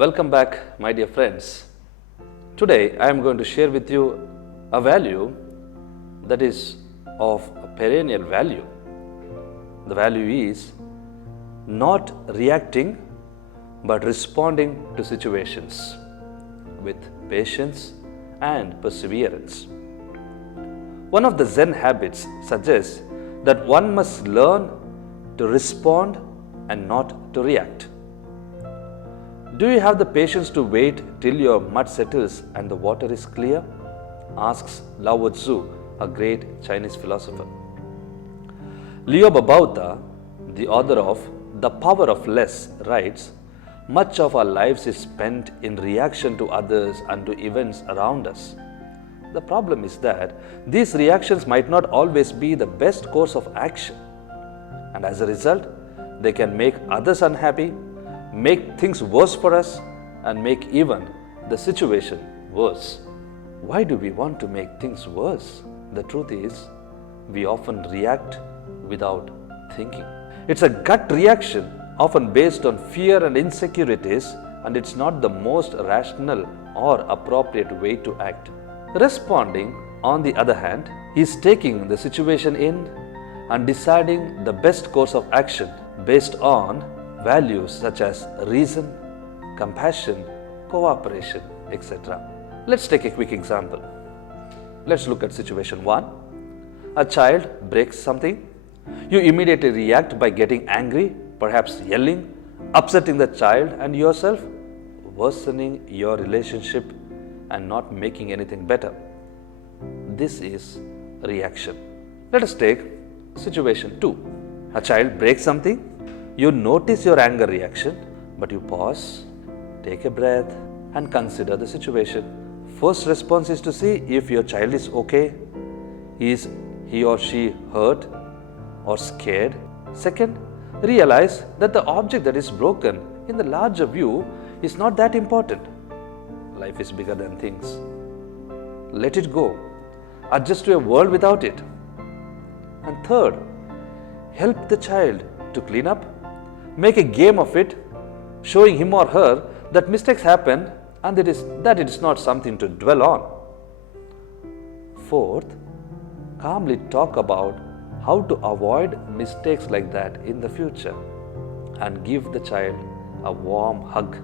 Welcome back, my dear friends. Today I am going to share with you a value that is of a perennial value. The value is not reacting but responding to situations with patience and perseverance. One of the Zen habits suggests that one must learn to respond and not to react. Do you have the patience to wait till your mud settles and the water is clear? Asks Lao Tzu, a great Chinese philosopher. Leo Babauta, the author of The Power of Less, writes, "Much of our lives is spent in reaction to others and to events around us. The problem is that these reactions might not always be the best course of action, and as a result, they can make others unhappy, make things worse for us, and make even the situation worse." Why do we want to make things worse? The truth is, we often react without thinking. It's a gut reaction, often based on fear and insecurities, and it's not the most rational or appropriate way to act. Responding, on the other hand, is taking the situation in and deciding the best course of action based on values such as reason, compassion, cooperation, etc. Let's take a quick example. Let's look at situation 1. A child breaks something. You immediately react by getting angry, perhaps yelling, upsetting the child and yourself, worsening your relationship and not making anything better. This is reaction. Let us take situation 2. A child breaks something. You notice your anger reaction, but you pause, take a breath, and consider the situation. First response is to see if your child is okay. Is he or she hurt or scared? Second, realize that the object that is broken in the larger view is not that important. Life is bigger than things. Let it go. Adjust to a world without it. And third, help the child to clean up. Make a game of it, showing him or her that mistakes happen and that it is not something to dwell on. Fourth, calmly talk about how to avoid mistakes like that in the future and give the child a warm hug.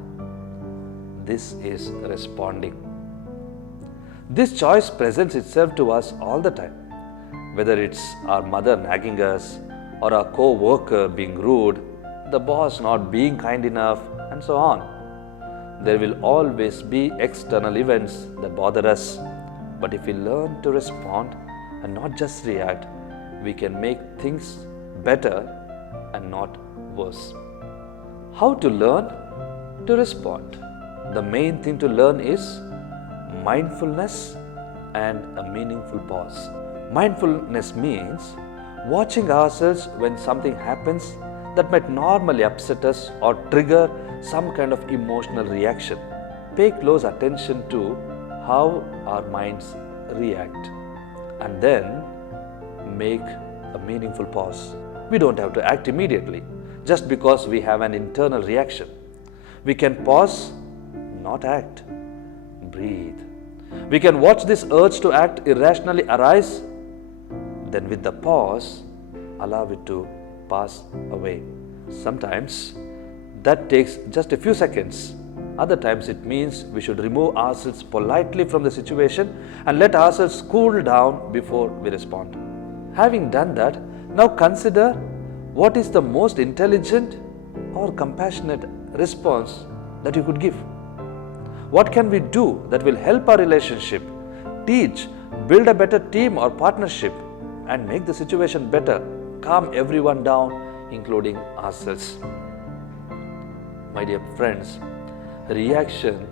This is responding. This choice presents itself to us all the time, whether it's our mother nagging us or our co-worker being rude, the boss not being kind enough, and so on. There will always be external events that bother us, but if we learn to respond and not just react, we can make things better and not worse. How to learn to respond? The main thing to learn is mindfulness and a meaningful pause. Mindfulness means watching ourselves when something happens that might normally upset us or trigger some kind of emotional reaction. Pay close attention to how our minds react and then make a meaningful pause. We don't have to act immediately just because we have an internal reaction. We can pause, not act. Breathe. We can watch this urge to act irrationally arise, then with the pause, allow it to pass away. Sometimes that takes just a few seconds. Other times it means we should remove ourselves politely from the situation and let ourselves cool down before we respond. Having done that, now consider what is the most intelligent or compassionate response that you could give. What can we do that will help our relationship, teach, build a better team or partnership, and make the situation better, calm everyone down, including ourselves? My dear friends, reaction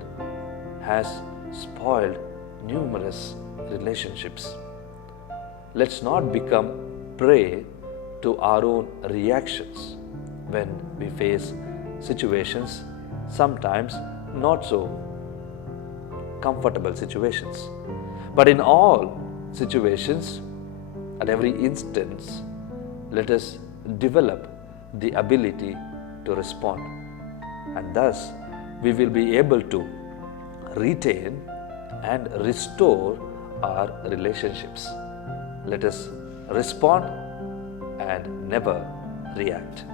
has spoiled numerous relationships. Let's not become prey to our own reactions when we face situations, sometimes not so comfortable situations. But in all situations, at every instance, let us develop the ability to respond and thus we will be able to retain and restore our relationships. Let us respond and never react.